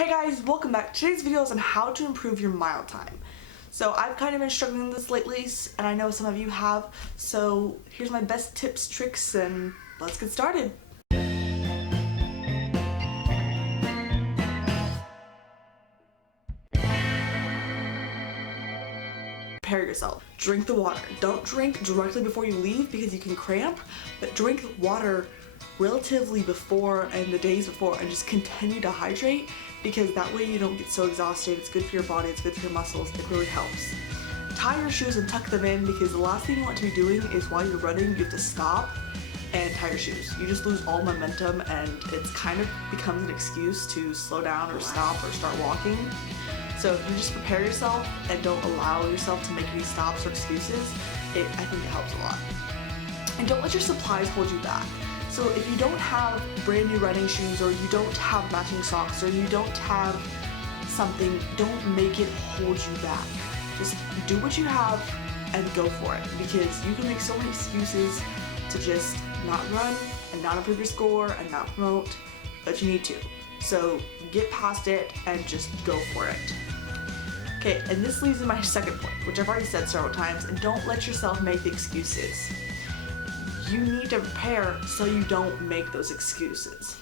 Hey guys, welcome back. Today's video is on how to improve your mile time. So I've kind of been struggling with this lately, and I know some of you have. So here's my best tips, tricks, and let's get started. Prepare yourself. Drink the water. Don't drink directly before you leave because you can cramp, but drink water relatively before and the days before, and just continue to hydrate because that way you don't get so exhausted. It's good for your body, it's good for your muscles, it really helps. Tie your shoes and tuck them in because the last thing you want to be doing is while you're running, you have to stop and tie your shoes. You just lose all momentum and it's kind of becomes an excuse to slow down or stop or start walking. So if you just prepare yourself and don't allow yourself to make any stops or excuses, I think it helps a lot. And don't let your supplies hold you back. So if you don't have brand new running shoes, or you don't have matching socks, or you don't have something, don't make it hold you back. Just do what you have and go for it, because you can make so many excuses to just not run and not improve your score and not promote, but you need to. So get past it and just go for it. Okay, and this leads to my second point, which I've already said several times, and don't let yourself make the excuses. You need to prepare so you don't make those excuses.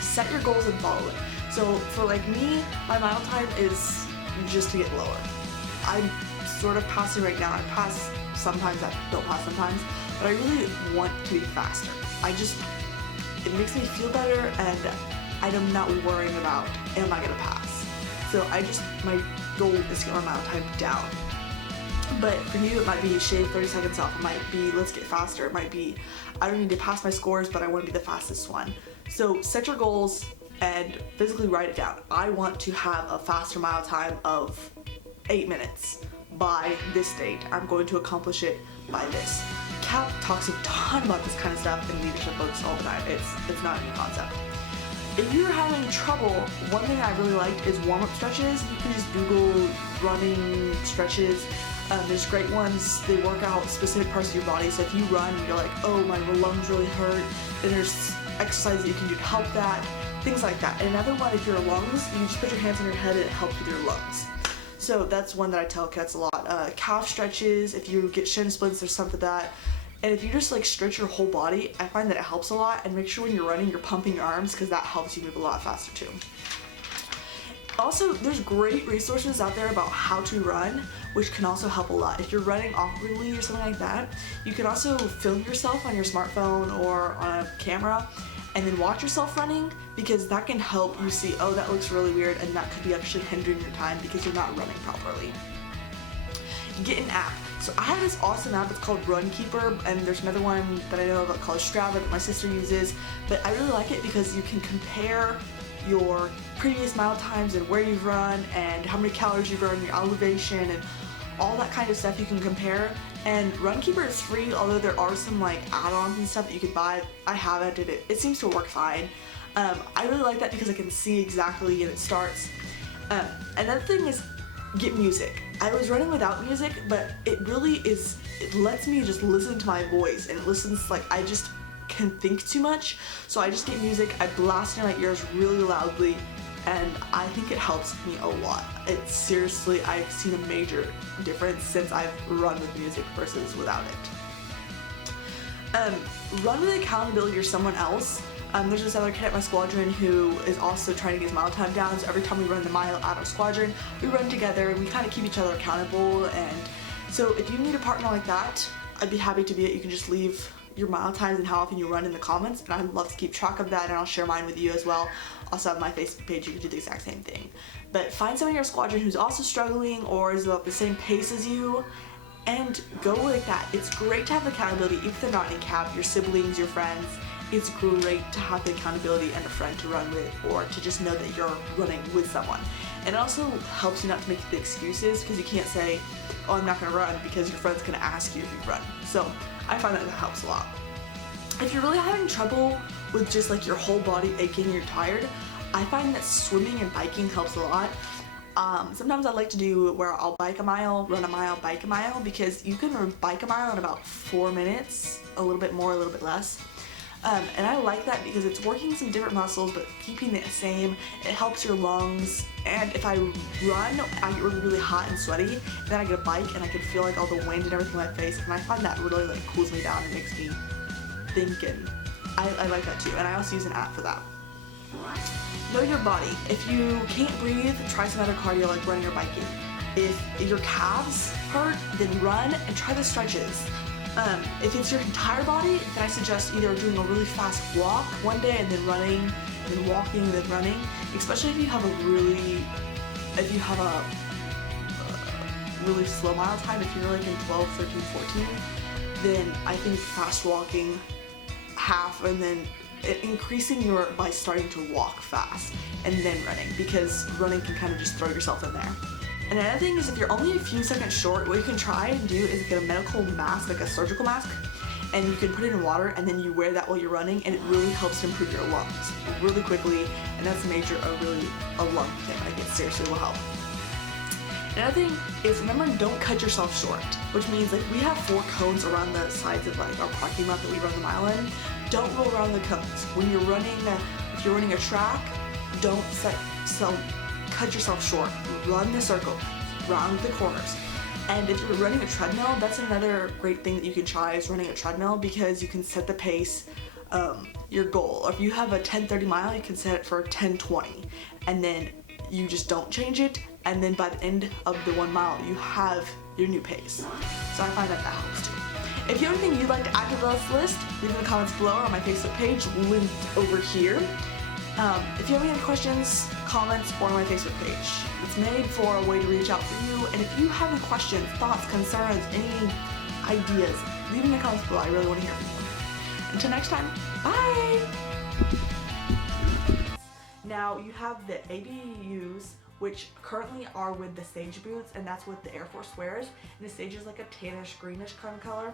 Set your goals and follow it. So for like me, my mile time is just to get lower. I'm sort of passing right now. I pass sometimes, I don't pass sometimes, but I really want to be faster. It makes me feel better, and I'm not worrying about, am I gonna pass? So my goal is to get my mile time down. But for you, it might be shave 30 seconds off. It might be let's get faster. It might be I don't need to pass my scores, but I want to be the fastest one. So set your goals and physically write it down. I want to have a faster mile time of 8 minutes by this date. I'm going to accomplish it by this. Cap talks a ton about this kind of stuff in leadership books all the time. It's not a new concept. If you're having trouble, one thing I really liked is warm-up stretches. You can just Google running stretches. There's great ones. They work out specific parts of your body. So if you run and you're like, oh, my lungs really hurt, then there's exercises that you can do to help that, things like that. And another one, if your lungs, you just put your hands on your head and it helps with your lungs. So that's one that I tell cats a lot. Calf stretches, if you get shin splints, there's something to that. And if you just like stretch your whole body, I find that it helps a lot. And make sure when you're running, you're pumping your arms because that helps you move a lot faster too. Also, there's great resources out there about how to run, which can also help a lot. If you're running awkwardly or something like that, you can also film yourself on your smartphone or on a camera and then watch yourself running, because that can help you see, oh, that looks really weird, and that could be actually hindering your time because you're not running properly. Get an app. So I have this awesome app, it's called Runkeeper, and there's another one that I know about called Strava that my sister uses, but I really like it because you can compare your previous mile times and where you've run and how many calories you've burned, your elevation, and all that kind of stuff you can compare. And Runkeeper is free, although there are some like add-ons and stuff that you can buy. I haven't, and it seems to work fine. I really like that because I can see exactly, and it starts. Another thing is get music. I was running without music, but it lets me just listen to my voice, and it listens like I just can think too much. So I just get music, I blast in my ears really loudly, and I think it helps me a lot. It's seriously, I've seen a major difference since I've run with music versus without it. Run with accountability or someone else. There's this other kid at my squadron who is also trying to get his mile time down, so every time we run the mile at our squadron, we run together and we kind of keep each other accountable. And so if you need a partner like that, I'd be happy to be it. You can just leave your mile times and how often you run in the comments, and I'd love to keep track of that, and I'll share mine with you as well. Also on my Facebook page, you can do the exact same thing. But find someone in your squadron who's also struggling or is about the same pace as you, and go like that. It's great to have accountability, even if they're not in CAP, your siblings, your friends. It's great to have the accountability and a friend to run with, or to just know that you're running with someone. And it also helps you not to make the excuses, because you can't say, oh, I'm not gonna run, because your friend's gonna ask you if you run. So I find that helps a lot. If you're really having trouble with just like your whole body aching and you're tired, I find that swimming and biking helps a lot. Sometimes I like to do where I'll bike a mile, run a mile, bike a mile, because you can bike a mile in about 4 minutes, a little bit more, a little bit less. And I like that because it's working some different muscles but keeping it the same. It helps your lungs, and if I run, I get really hot and sweaty, and then I get a bike and I can feel like all the wind and everything in my face, and I find that really like cools me down and makes me think, and I like that too. And I also use an app for that. Know your body. If you can't breathe, try some other cardio like running or biking. If your calves hurt, then run and try the stretches. If it's your entire body, then I suggest either doing a really fast walk one day and then running, and then walking and then running. Especially if you have a really slow mile time, if you're like in 12, 13, 14, then I think fast walking half, and then increasing by starting to walk fast and then running, because running can kind of just throw yourself in there. And another thing is, if you're only a few seconds short, what you can try and do is get a medical mask, like a surgical mask, and you can put it in water and then you wear that while you're running, and it really helps to improve your lungs really quickly, and that's a lung thing. Like, it seriously will help. Another thing is, remember, don't cut yourself short, which means like we have 4 cones around the sides of like our parking lot that we run the mile in. Don't go around the cones. When you're running, if you're running a track, don't cut yourself short. Run the circle, round the corners. And if you're running a treadmill, that's another great thing that you can try, is running a treadmill, because you can set the pace, your goal. Or if you have a 10:30 mile, you can set it for 10:20, and then you just don't change it, and then by the end of the 1 mile, you have your new pace. So I find that helps too. If you have anything you'd like to add to this list, leave in the comments below or on my Facebook page, linked over here. If you have any questions, comments, or on my Facebook page. It's made for a way to reach out for you, and if you have any questions, thoughts, concerns, any ideas, leave in the comments below. I really want to hear from you. Until next time, bye! Now you have the ABUs, which currently are with the Sage boots, and that's what the Air Force wears. And the Sage is like a tannish, greenish kind of color.